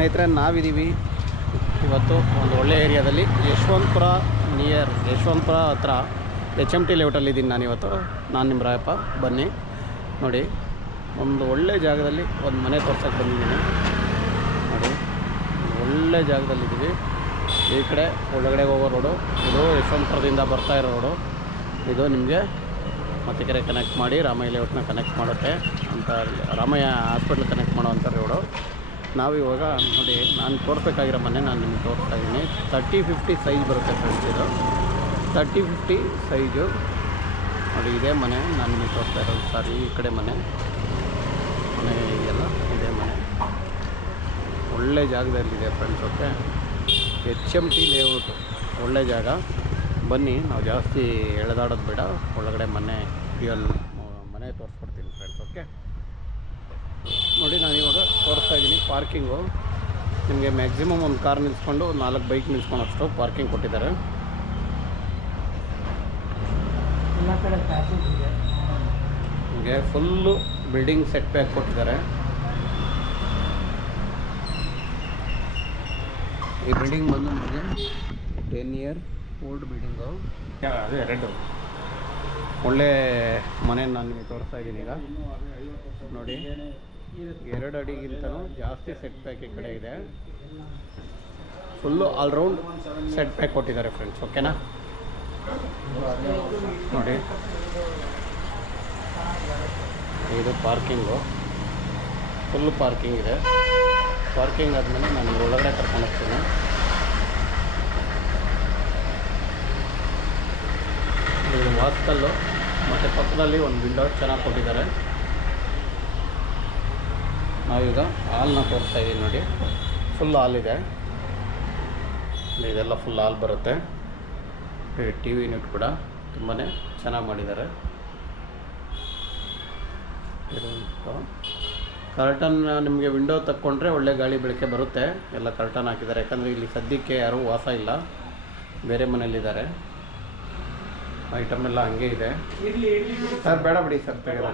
ಸ್ನೇಹಿತರೆ, ನಾವಿದ್ದೀವಿ ಇವತ್ತು ಒಂದು ಒಳ್ಳೆ ಏರಿಯಾದಲ್ಲಿ, ಯಶವಂತಪುರ ಹತ್ರ HMT ಲೇಔಟಲ್ಲಿದ್ದೀನಿ ನಾನಿವತ್ತು. ನಾನು ನಿಮ್ಮ ರಾಯಪ್ಪ. ಬನ್ನಿ ನೋಡಿ, ಒಂದು ಒಳ್ಳೆ ಜಾಗದಲ್ಲಿ ಒಂದು ಮನೆ ತೋರ್ಸೋಕ್ಕೆ ಬಂದಿದ್ದೀನಿ ನೋಡಿ. ಒಳ್ಳೆ ಜಾಗದಲ್ಲಿದ್ದೀವಿ. ಈ ಕಡೆ ಒಳಗಡೆ ಹೋಗೋ ರೋಡು ಇದು, ಯಶವಂತಪುರದಿಂದ ಬರ್ತಾ ಇರೋ ರೋಡು ಇದು. ನಿಮಗೆ ಮತ್ತಿಕೆರೆ ಕನೆಕ್ಟ್ ಮಾಡಿ ರಾಮಯ್ಯ ಲೇಔಟ್ನ ಕನೆಕ್ಟ್ ಮಾಡುತ್ತೆ ಅಂತ, ರಾಮಯ್ಯ ಹಾಸ್ಪಿಟ್ಲ್ ಕನೆಕ್ಟ್ ಮಾಡೋ ಅಂಥ ರೋಡು. ನಾವಿವಾಗ ನೋಡಿ, ನಾನು ತೋರಿಸ್ಬೇಕಾಗಿರೋ ಮನೆ ನಾನು ನಿಮ್ಗೆ ತೋರಿಸ್ತಾ ಇದ್ದೀನಿ. 30-50 ಸೈಜ್ ಬರುತ್ತೆ ಫ್ರೆಂಡ್ಸ್. ಇದು 30-50 ಸೈಜು ನೋಡಿ. ಇದೇ ಮನೆ ನಾನು ನಿಮಗೆ ತೋರಿಸ್ತಾ ಇರೋದು. ಸಾರಿ, ಈ ಕಡೆ ಮನೆ ಇದೆಲ್ಲ ಇದೇ ಮನೆ. ಒಳ್ಳೆ ಜಾಗದಲ್ಲಿದೆ ಫ್ರೆಂಡ್ಸ್. ಓಕೆ, HMT ಲೇಔಟು ಒಳ್ಳೆ ಜಾಗ. ಬನ್ನಿ, ನಾವು ಜಾಸ್ತಿ ಎಳೆದಾಡೋದು ಬೇಡ, ಒಳಗಡೆ ಮನೆ ತೋರಿಸ್ಕೊಡ್ತೀನಿ ಫ್ರೆಂಡ್ಸ್. ಓಕೆ ನೋಡಿ, ನಾನಿವಾಗ ತೋರಿಸ್ತಾ ಇದ್ದೀನಿ ಪಾರ್ಕಿಂಗು. ನಿಮಗೆ ಮ್ಯಾಕ್ಸಿಮಮ್ ಒಂದು ಕಾರ್ ನಿಲ್ಲಿಸ್ಕೊಂಡು 4 ಬೈಕ್ ನಿಲ್ಸ್ಕೊಂಡಷ್ಟು ಪಾರ್ಕಿಂಗ್ ಕೊಟ್ಟಿದ್ದಾರೆ. ಎಲ್ಲ ಕಡೆ ಪ್ಯಾಸೇಜ್ ಇದೆ. ನಿಮಗೆ ಫುಲ್ಲು ಬಿಲ್ಡಿಂಗ್ ಸೆಟ್ ಬ್ಯಾಕ್ ಕೊಟ್ಟಿದ್ದಾರೆ. ಈ ಬಿಲ್ಡಿಂಗ್ ಬಂದು ನಿಮಗೆ 10 ಇಯರ್ ಓಲ್ಡ್ ಬಿಲ್ಡಿಂಗು. ಅದೇ ರೆಡ್ ಒಳ್ಳೆ ಮನೆ ನಾನು ನಿಮಗೆ ತೋರಿಸ್ತಾ ಇದ್ದೀನಿ. ಈಗ ನೋಡಿ, 2 ಅಡಿಗಿಂತನೂ ಜಾಸ್ತಿ ಸೆಟ್ ಬ್ಯಾಕ್ ಈ ಕಡೆ ಇದೆ. ಫುಲ್ಲು ಆಲ್ರೌಂಡ್ ಸೆಟ್ ಬ್ಯಾಕ್ ಕೊಟ್ಟಿದ್ದಾರೆ ಫ್ರೆಂಡ್ಸ್. ಓಕೆನಾ ನೋಡಿ, ಇದು ಪಾರ್ಕಿಂಗು. ಫುಲ್ಲು ಪಾರ್ಕಿಂಗ್ ಇದೆ. ಪಾರ್ಕಿಂಗ್ ಆದಮೇಲೆ ನಾನು ಒಳಗಡೆ ಕರ್ಕೊಂಡು ಹೋಗ್ತೀನಿ. ಇದು ವಾಸ್ಕಲ್ಲು, ಮತ್ತು ಪಕ್ಕದಲ್ಲಿ ಒಂದು ವಿಂಡೋ ಚೆನ್ನಾಗಿ ಕೊಟ್ಟಿದ್ದಾರೆ. ನಾವೀಗ ಹಾಲ್ನ ತೋರಿಸ್ತಾ ಇದ್ದೀವಿ ನೋಡಿ. ಫುಲ್ ಹಾಲ್ ಇದೆ. ಇದೆಲ್ಲ ಫುಲ್ ಹಾಲ್ ಬರುತ್ತೆ. TV ಯೂನಿಟ್ ಕೂಡ ತುಂಬಾ ಚೆನ್ನಾಗಿ ಮಾಡಿದ್ದಾರೆ. ಕರ್ಟನ್ ನಿಮಗೆ ವಿಂಡೋ ತಕ್ಕೊಂಡ್ರೆ ಒಳ್ಳೆ ಗಾಳಿ ಬೆಳಕೆ ಬರುತ್ತೆ. ಎಲ್ಲ ಕರ್ಟನ್ ಹಾಕಿದ್ದಾರೆ, ಯಾಕಂದರೆ ಇಲ್ಲಿ ಸದ್ಯಕ್ಕೆ ಯಾರೂ ವಾಸ ಇಲ್ಲ, ಬೇರೆ ಮನೆಯಲ್ಲಿದ್ದಾರೆ. ಐಟಮ್ ಎಲ್ಲ ಹಂಗೆ ಇದೆ. ಸರ್ ಬೇಡ ಬಿಡಿ ಸರ್, ತೆಗೆದ.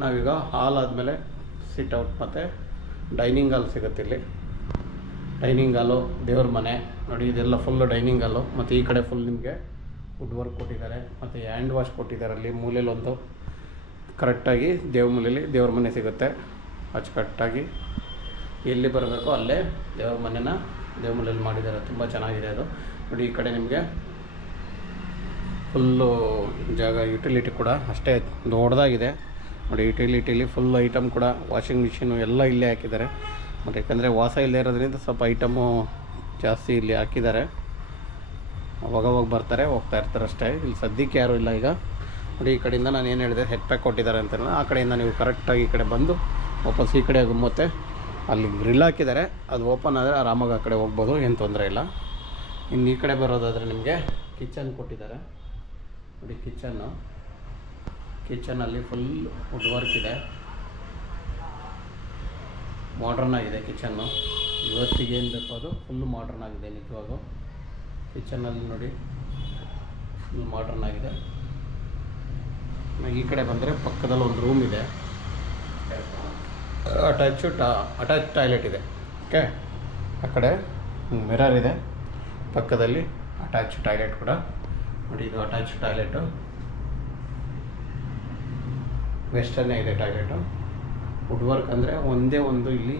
ನಾವೀಗ ಹಾಲ್ ಆದಮೇಲೆ ಸಿಟ್ ಔಟ್ ಮತ್ತು ಡೈನಿಂಗ್ ಹಾಲ್ ಸಿಗುತ್ತೆ. ಇಲ್ಲಿ ಡೈನಿಂಗ್ ಹಾಲು, ದೇವ್ರ ಮನೆ ನೋಡಿ. ಇದೆಲ್ಲ ಫುಲ್ಲು ಡೈನಿಂಗ್ ಹಾಲು. ಮತ್ತು ಈ ಕಡೆ ಫುಲ್ ನಿಮಗೆ ವುಡ್ ವರ್ಕ್ ಕೊಟ್ಟಿದ್ದಾರೆ, ಮತ್ತು ಹ್ಯಾಂಡ್ ವಾಶ್ ಕೊಟ್ಟಿದ್ದಾರೆ. ಅಲ್ಲಿ ಮೂಲೆಯಲ್ಲೊಂದು ಕರೆಕ್ಟಾಗಿ ದೇವ್ರ ಮನೆ ಸಿಗುತ್ತೆ ಅಚ್ಚುಕಟ್ಟಾಗಿ. ಎಲ್ಲಿ ಬರಬೇಕೋ ಅಲ್ಲೇ ದೇವ್ರ ಮೂಲೆಯಲ್ಲಿ ಮಾಡಿದ್ದಾರೆ. ತುಂಬ ಚೆನ್ನಾಗಿದೆ ಅದು ನೋಡಿ. ಈ ಕಡೆ ನಿಮಗೆ ಫುಲ್ಲು ಜಾಗ, ಯುಟಿಲಿಟಿ ಕೂಡ ಅಷ್ಟೇ ದೊಡ್ಡದಾಗಿದೆ ನೋಡಿ. ಯುಟಿಲಿಟಿಲಿ ಫುಲ್ ಐಟಮ್ ಕೂಡ, ವಾಷಿಂಗ್ ಮಿಷಿನು ಎಲ್ಲ ಇಲ್ಲೇ ಹಾಕಿದ್ದಾರೆ. ಮತ್ತು ಯಾಕಂದರೆ ವಾಸ ಇಲ್ಲೇ ಇರೋದ್ರಿಂದ ಸ್ವಲ್ಪ ಐಟಮು ಜಾಸ್ತಿ ಇಲ್ಲಿ ಹಾಕಿದ್ದಾರೆ. ಅವಾಗವಾಗ ಬರ್ತಾರೆ, ಹೋಗ್ತಾ ಇರ್ತಾರೆ ಅಷ್ಟೇ. ಇಲ್ಲಿ ಸದ್ಯಕ್ಕೆ ಯಾರೂ ಇಲ್ಲ ಈಗ ನೋಡಿ. ಈ ಕಡೆಯಿಂದ ನಾನು ಏನು ಹೇಳಿದೆ, ಹೆಡ್ ಪ್ಯಾಕ್ ಕೊಟ್ಟಿದ್ದಾರೆ ಅಂತಲ್ಲ, ಆ ಕಡೆಯಿಂದ ನೀವು ಕರೆಕ್ಟಾಗಿ ಈ ಕಡೆ ಬಂದು ವಾಪಸ್ ಈ ಕಡೆ ಮತ್ತೆ ಅಲ್ಲಿ ಗ್ರಿಲ್ ಹಾಕಿದ್ದಾರೆ, ಅದು ಓಪನ್ ಆದರೆ ಆರಾಮಾಗಿ ಆ ಕಡೆ ಹೋಗ್ಬೋದು, ಏನು ತೊಂದರೆ ಇಲ್ಲ. ಇನ್ನು ಈ ಕಡೆ ಬರೋದಾದರೆ ನಿಮಗೆ ಕಿಚನ್ ಕೊಟ್ಟಿದ್ದಾರೆ ನೋಡಿ. ಕಿಚನಲ್ಲಿ ಫುಲ್ ವುಡ್ ವರ್ಕ್ ಇದೆ. ಮಾಡ್ರನ್ ಆಗಿದೆ ಕಿಚನ್ನು. ಇವತ್ತಿಗೆ ಏನು ಬೇಕೋ ಅದು ಫುಲ್ಲು ಮಾಡ್ರನ್ ಆಗಿದೆ ನಿಜವಾಗೂ. ಕಿಚನಲ್ಲಿ ನೋಡಿ ಫುಲ್ ಮಾಡ್ರನ್ ಆಗಿದೆ. ಈ ಕಡೆ ಬಂದರೆ ಪಕ್ಕದಲ್ಲಿ ಒಂದು ರೂಮ್ ಇದೆ, ಅಟ್ಯಾಚ್ ಟಾಯ್ಲೆಟ್ ಇದೆ. ಓಕೆ, ಆ ಕಡೆ ಮಿರರ್ ಇದೆ, ಪಕ್ಕದಲ್ಲಿ ಅಟ್ಯಾಚ್ ಟಾಯ್ಲೆಟ್ ಕೂಡ ನೋಡಿ. ಇದು ಅಟ್ಯಾಚ್ ಟಾಯ್ಲೆಟು, ವೆಸ್ಟರ್ನೇ ಇದೆ ಟಾಯ್ಲೆಟು. ವುಡ್ ವರ್ಕ್ ಅಂದರೆ ಒಂದೇ ಒಂದು, ಇಲ್ಲಿ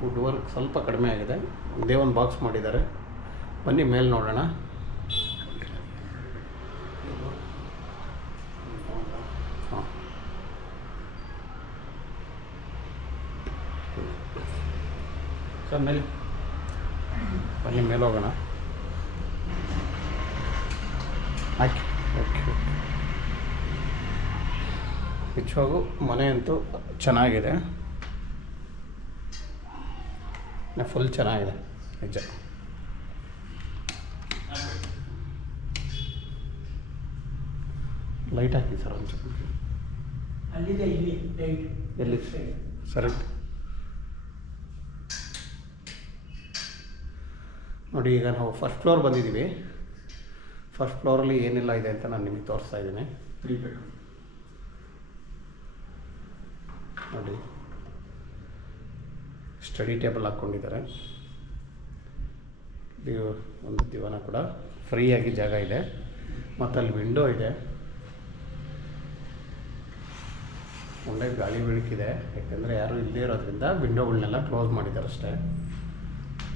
ವುಡ್ ವರ್ಕ್ ಸ್ವಲ್ಪ ಕಡಿಮೆ ಆಗಿದೆ. ಒಂದೇ ಒಂದು ಬಾಕ್ಸ್ ಮಾಡಿದ್ದಾರೆ. ಬನ್ನಿ ಮೇಲೆ ನೋಡೋಣ. ಸರ್ ಮೇಲೆ ಬನ್ನಿ, ಮೇಲೆ ಹೋಗೋಣ. ಆಯ್ತು, ಓಕೆ. ನಿಜವಾಗೂ ಮನೆ ಅಂತೂ ಚೆನ್ನಾಗಿದೆ, ಫುಲ್ ಚೆನ್ನಾಗಿದೆ ನಿಜ. ಲೈಟ್ ಹಾಕಿ ಸರ್ ಒಂದು ಸ್ವಲ್ಪ. ಎಲ್ಲಿ ಸರಿ ನೋಡಿ. ಈಗ ನಾವು ಫಸ್ಟ್ ಫ್ಲೋರ್ ಬಂದಿದ್ದೀವಿ. ಫಸ್ಟ್ ಫ್ಲೋರಲ್ಲಿ ಏನೆಲ್ಲ ಇದೆ ಅಂತ ನಾನು ನಿಮಗೆ ತೋರಿಸ್ತಾ ಇದ್ದೀನಿ. ನೋಡಿ, ಸ್ಟಡಿ ಟೇಬಲ್ ಹಾಕ್ಕೊಂಡಿದ್ದಾರೆ. ಒಂದು ದಿವಾನ ಕೂಡ ಫ್ರೀಯಾಗಿ ಜಾಗ ಇದೆ, ಮತ್ತು ಅಲ್ಲಿ ವಿಂಡೋ ಇದೆ, ಒಳ್ಳೆ ಗಾಳಿ ಬೆಳಕಿದೆ. ಯಾಕೆಂದರೆ ಯಾರೂ ಇಲ್ಲದೇ ಇರೋದ್ರಿಂದ ವಿಂಡೋಗಳನ್ನೆಲ್ಲ ಕ್ಲೋಸ್ ಮಾಡಿದ್ದಾರೆ ಅಷ್ಟೇ.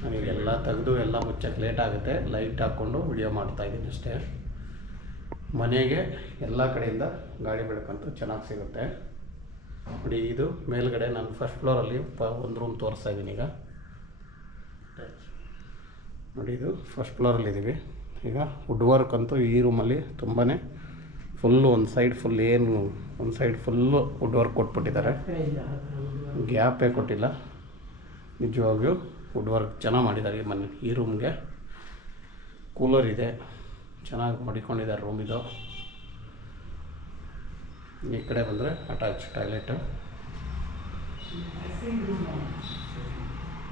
ನನಗೆಲ್ಲ ತೆಗೆದು ಎಲ್ಲ ಮುಚ್ಚಕ್ಕೆ ಲೇಟ್ ಆಗುತ್ತೆ, ಲೈಟ್ ಹಾಕ್ಕೊಂಡು ವಿಡಿಯೋ ಮಾಡ್ತಾಯಿದ್ದೀನಿ ಅಷ್ಟೇ. ಮನೆಗೆ ಎಲ್ಲ ಕಡೆಯಿಂದ ಗಾಳಿ ಬೆಳಕಂತೂ ಚೆನ್ನಾಗಿ ಸಿಗುತ್ತೆ. ನೋಡಿ, ಇದು ಮೇಲ್ಗಡೆ ನಾನು ಫಸ್ಟ್ ಫ್ಲೋರಲ್ಲಿ ಒಂದು ರೂಮ್ ತೋರಿಸ್ತಾ ಇದ್ದೀನಿ ಈಗ. ನೋಡಿ, ಇದು ಫಸ್ಟ್ ಫ್ಲೋರಲ್ಲಿದ್ದೀವಿ ಈಗ. ವುಡ್ ವರ್ಕ್ ಅಂತೂ ಈ ರೂಮಲ್ಲಿ ತುಂಬಾ ಫುಲ್ಲು ಒಂದು ಸೈಡ್ ಫುಲ್ಲು ವುಡ್ ವರ್ಕ್ ಕೊಟ್ಬಿಟ್ಟಿದ್ದಾರೆ, ಗ್ಯಾಪೇ ಕೊಟ್ಟಿಲ್ಲ. ನಿಜವಾಗಿಯೂ ವುಡ್ ವರ್ಕ್ ಚೆನ್ನಾಗಿ ಮಾಡಿದ್ದಾರೆ ಈ ರೂಮ್ಗೆ. ಕೂಲರ್ ಇದೆ, ಚೆನ್ನಾಗಿ ಮಾಡಿಕೊಂಡಿದ್ದಾರೆ ರೂಮ್ ಇದು. ಈ ಕಡೆ ಬಂದರೆ ಅಟ್ಯಾಚ್ ಟಾಯ್ಲೆಟು.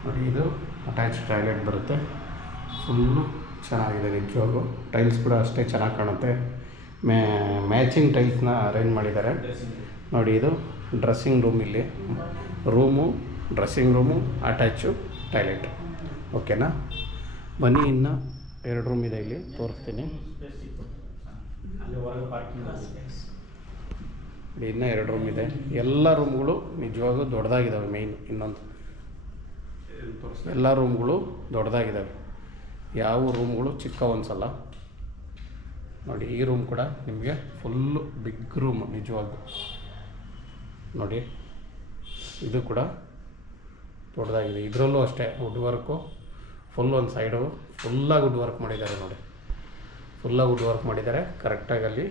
ನೋಡಿ, ಇದು ಅಟ್ಯಾಚ್ ಟಾಯ್ಲೆಟ್ ಬರುತ್ತೆ. ಫುಲ್ಲು ಚೆನ್ನಾಗಿದೆ ನಿಜವಾಗೂ. ಟೈಲ್ಸ್ ಕೂಡ ಅಷ್ಟೇ ಚೆನ್ನಾಗಿ ಕಾಣುತ್ತೆ. ಮ್ಯಾಚಿಂಗ್ ಟೈಲ್ಸ್ನ ಅರೇಂಜ್ ಮಾಡಿದ್ದಾರೆ. ನೋಡಿ, ಇದು ಡ್ರೆಸ್ಸಿಂಗ್ ರೂಮ್. ಇಲ್ಲಿ room, dressing room, attach toilet. ಓಕೆನಾ? ಬನ್ನಿ, ಇನ್ನು 2 ರೂಮ್ ಇದೆ, ಇಲ್ಲಿ ತೋರಿಸ್ತೀನಿ. ಇನ್ನೂ 2 ರೂಮ್ ಇದೆ. ಎಲ್ಲ ರೂಮ್ಗಳು ನಿಜವಾಗೂ ದೊಡ್ಡದಾಗಿದ್ದಾವೆ. ಮೇಯ್ನ್ ಇನ್ನೊಂದು, ಎಲ್ಲ ರೂಮ್ಗಳು ದೊಡ್ಡದಾಗಿದ್ದಾವೆ, ಯಾವ ರೂಮ್ಗಳು ಚಿಕ್ಕ ಅನ್ಸಲ್ಲ. ನೋಡಿ, ಈ ರೂಮ್ ಕೂಡ ನಿಮಗೆ ಫುಲ್ಲು ಬಿಗ್ ರೂಮ್ ನಿಜವಾಗೂ. ನೋಡಿ, ಇದು ಕೂಡ ದೊಡ್ಡದಾಗಿದೆ. ಇದರಲ್ಲೂ ಅಷ್ಟೇ ವುಡ್ ವರ್ಕು ಫುಲ್. ಒಂದು ಸೈಡು ಫುಲ್ಲಾಗಿ ವುಡ್ ವರ್ಕ್ ಮಾಡಿದ್ದಾರೆ. ನೋಡಿ, ಫುಲ್ಲಾಗಿ ವುಡ್ ವರ್ಕ್ ಮಾಡಿದ್ದಾರೆ. ಕರೆಕ್ಟಾಗಿ ಅಲ್ಲಿ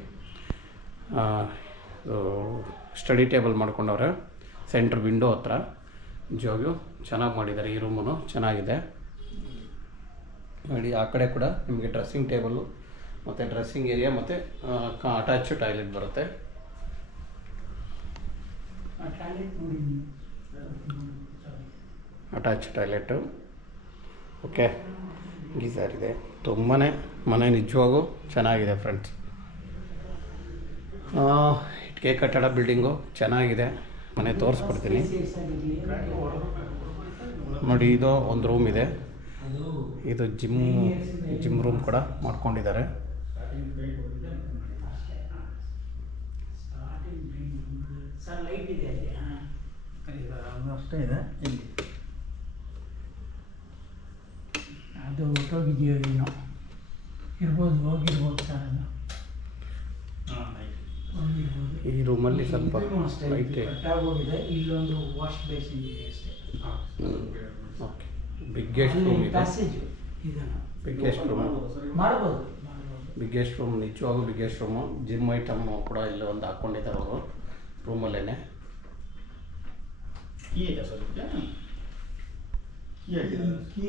ಸ್ಟಡಿ ಟೇಬಲ್ ಮಾಡ್ಕೊಂಡವ್ರೆ ಸೆಂಟ್ರ್ ವಿಂಡೋ ಹತ್ರ. ನಿಜವಾಗಿಯೂ ಚೆನ್ನಾಗಿ ಮಾಡಿದ್ದಾರೆ. ಈ ರೂಮು ಚೆನ್ನಾಗಿದೆ. ನೋಡಿ, ಆ ಕಡೆ ಕೂಡ ನಿಮಗೆ ಡ್ರೆಸ್ಸಿಂಗ್ ಟೇಬಲ್ಲು ಮತ್ತು ಡ್ರೆಸ್ಸಿಂಗ್ ಏರಿಯಾ ಮತ್ತು ಅಟ್ಯಾಚ್ ಟಾಯ್ಲೆಟ್ ಬರುತ್ತೆ. Attach toilet. ಓಕೆ, ಗೀಸರ್ ಇದೆ. ತುಂಬಾ ಮನೆ ನಿಜವಾಗೂ ಚೆನ್ನಾಗಿದೆ ಫ್ರೆಂಡ್ಸ್. ಇಟ್ಟಿಗೆ ಕಟ್ಟಡ ಬಿಲ್ಡಿಂಗು ಚೆನ್ನಾಗಿದೆ. ಮನೆ ತೋರಿಸ್ಬಿಡ್ತೀನಿ. ನೋಡಿ, ಇದು ಒಂದು ರೂಮ್ ಇದೆ. ಇದು ಜಿಮ್ ರೂಮ್ ಕೂಡ ಮಾಡ್ಕೊಂಡಿದ್ದಾರೆ. ಅಷ್ಟೇ ಇದೆ. ಅದು ಹೊಟ್ಟೋಗಿದೆಯೋ ಏನೋ ಹೋಗಿರ್ಬೋದು ಸರ್. ಈ ರೂಮಲ್ಲಿ ಸ್ವಲ್ಪ ಲೈಟ್ ಕಟ್ಟಾಗೋಗಿದೆ. ಇಲ್ಲೊಂದು ವಾಶ್ ಬೇಸಿನ್ ಇದೆ ಅಷ್ಟೇ. ಓಕೆ, ಬಿಗ್ಗೆಸ್ಟ್ ರೂಮ್ ಇದೆ. ಪ್ಯಾಸೇಜು ಇದನ್ನು ಬಿಗ್ಗೆಸ್ಟ್ ರೂಮ್ ಮಾಡ್ಬೋದು. ಬಿಗ್ಗೆಸ್ಟ್ ರೂಮ್, ನಿಜವಾಗೂ ಬಿಗ್ಗೆಸ್ಟ್ ರೂಮು. ಜಿಮ್ ಐಟಮ್ ಕೂಡ ಇಲ್ಲಿ ಒಂದು ಹಾಕ್ಕೊಂಡಿದ್ದಾರೆ ಅವರು ರೂಮಲ್ಲೇ. ಕೀ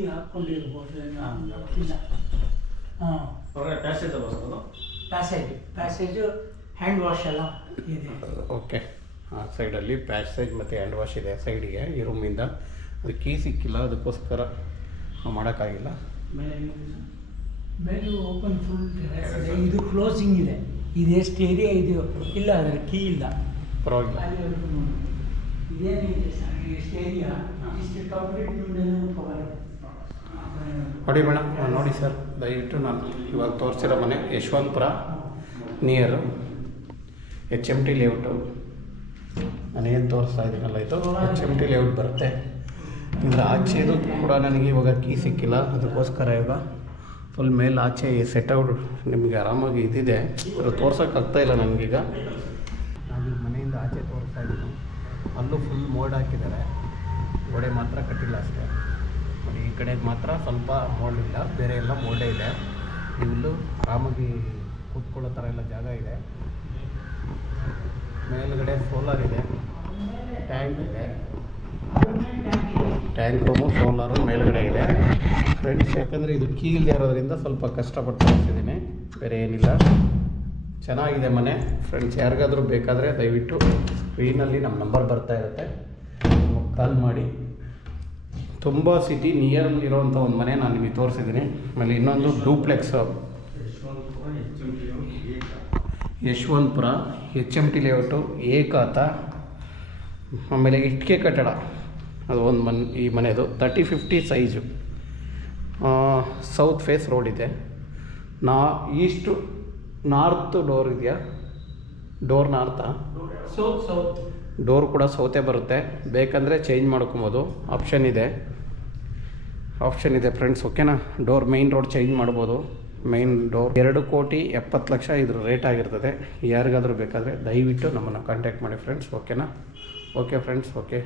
ಹಾಕ್ಕೊಂಡಿರ್ಬೋದು. ಪ್ಯಾಸೇಜು ಹ್ಯಾಂಡ್ ವಾಶ್ ಎಲ್ಲ ಇದೆ. ಓಕೆ, ಆ ಸೈಡಲ್ಲಿ ಪ್ಯಾಸೇಜ್ ಮತ್ತು ಹ್ಯಾಂಡ್ ವಾಶ್ ಇದೆ ಸೈಡಿಗೆ ಈ ರೂಮಿಂದ. ಅದು ಕೀ ಸಿಕ್ಕಿಲ್ಲ, ಅದಕ್ಕೋಸ್ಕರ ಮಾಡೋಕ್ಕಾಗಿಲ್ಲ. ಮೇಲೆ ಓಪನ್ ಫುಲ್ ಟೆರೆಸ್ ಇದೆ. ಇದು ಕ್ಲೋಸಿಂಗ್ ಇದೆ. ಇದು ಎಷ್ಟು ಏರಿಯಾ ಇದೆಯೋ ಇಲ್ಲ, ಅದರ ಕೀ ಇಲ್ಲ. ಪರವಾಗಿಲ್ಲ. ಇದೇನಿದೆ ಸರ್, ಎಷ್ಟು ಏರಿಯಾ ಇಷ್ಟು ಕಂಪ್ಲೀಟ್ ನೋಡಿ ಮೇಡಮ್, ನೋಡಿ ಸರ್, ದಯವಿಟ್ಟು ನಾನು ಇವಾಗ ತೋರಿಸಿರೋ ಮನೆ ಯಶವಂತಪುರ ನಿಯರ್ HMT ಲೇಔಟು. ನಾನೇನು ತೋರಿಸ್ತಾ ಇದ್ದೀನಲ್ಲ, ಇದು HMT ಲೇಔಟ್ ಬರುತ್ತೆ. ಇದರ ಆಚೆದು ಕೂಡ ನನಗೆ ಇವಾಗ ಕೀ ಸಿಕ್ಕಿಲ್ಲ, ಅದಕ್ಕೋಸ್ಕರ ಇವಾಗ ಫುಲ್ ಮೇಲೆ ಆಚೆ ಸೆಟ್ಔಟ್ ನಿಮಗೆ ಆರಾಮಾಗಿ ಇದಿದೆ. ಅದು ತೋರ್ಸೋಕ್ಕಾಗ್ತಾಯಿಲ್ಲ ನನಗೀಗ. ನಾನು ಮನೆಯಿಂದ ಆಚೆ ತೋರಿಸ್ತಾ ಇದ್ದೀನಿ. ಅಲ್ಲೂ ಫುಲ್ ಮೋಲ್ಡ್ ಹಾಕಿದ್ದಾರೆ, ಗೋಡೆ ಮಾತ್ರ ಕಟ್ಟಿಲ್ಲ ಅಷ್ಟೇ. ನೋಡಿ, ಈ ಕಡೆ ಮಾತ್ರ ಸ್ವಲ್ಪ ಮೋಲ್ಡ್ ಇಲ್ಲ, ಬೇರೆ ಎಲ್ಲ ಮೋಲ್ಡೇ ಇದೆ. ಇಲ್ಲೂ ಆರಾಮಾಗಿ ಕೂತ್ಕೊಳ್ಳೋ ಥರ ಎಲ್ಲ ಜಾಗ ಇದೆ. ಮೇಲುಗಡೆ ಸೋಲಾರ್ ಇದೆ, ಟ್ಯಾಂಕ್ ಇದೆ. ಟ್ಯಾಂಕ್ ರೂಮು, ಸೋಲಾರು ಮೇಲುಗಡೆ ಇದೆ ಫ್ರೆಂಡ್ಸ್. ಯಾಕಂದರೆ ಇದು ಕೀ ಇಲ್ಲದೆ ಇರೋದ್ರಿಂದ ಸ್ವಲ್ಪ ಕಷ್ಟಪಟ್ಟು ತೋರಿಸಿದ್ದೀನಿ, ಬೇರೆ ಏನಿಲ್ಲ. ಚೆನ್ನಾಗಿದೆ ಮನೆ ಫ್ರೆಂಡ್ಸ್. ಯಾರಿಗಾದರೂ ಬೇಕಾದರೆ ದಯವಿಟ್ಟು ಸ್ಕ್ರೀನಲ್ಲಿ ನಮ್ಮ ನಂಬರ್ ಬರ್ತಾ ಇರುತ್ತೆ, ಕಾಲ್ ಮಾಡಿ. ತುಂಬ ಸಿಟಿ ನಿಯರಲ್ಲಿರೋವಂಥ ಒಂದು ಮನೆ ನಾನು ನಿಮಗೆ ತೋರಿಸಿದ್ದೀನಿ. ಆಮೇಲೆ ಇನ್ನೊಂದು ಡೂಪ್ಲೆಕ್ಸು ಯಶವಂತಪುರ HMT ಲೇಔಟು ಏಕಾತ. ಆಮೇಲೆ ಇಟ್ಟಿಗೆ ಕಟ್ಟಡ ಅದು ಒಂದು ಈ ಮನೆದು 30-50 ಸೈಜು. ಸೌತ್ ಫೇಸ್ ರೋಡ್ ಇದೆ. ಈಸ್ಟು ನಾರ್ತ್ ಡೋರ್ ಇದೆಯಾ? ಡೋರ್ ನಾರ್ತಾ? ಸೌತ್ ಡೋರ್ ಕೂಡ ಸೌತೆ ಬರುತ್ತೆ. ಬೇಕಂದರೆ ಚೇಂಜ್ ಮಾಡ್ಕೊಬೋದು. ಆಪ್ಷನ್ ಇದೆ ಫ್ರೆಂಡ್ಸ್. ಓಕೆನಾ? ಡೋರ್ ಮೇಯ್ನ್ ರೋಡ್ ಚೇಂಜ್ ಮಾಡ್ಬೋದು. ಮೇಯ್ನ್ ಡೋರ್ 2,70,00,000 ಇದ್ರ ರೇಟ್ ಆಗಿರ್ತದೆ. ಯಾರಿಗಾದರೂ ಬೇಕಾದರೆ ದಯವಿಟ್ಟು ನಮ್ಮನ್ನು ಕಾಂಟ್ಯಾಕ್ಟ್ ಮಾಡಿ ಫ್ರೆಂಡ್ಸ್. ಓಕೆನಾ? Okay friends. ಓಕೆ.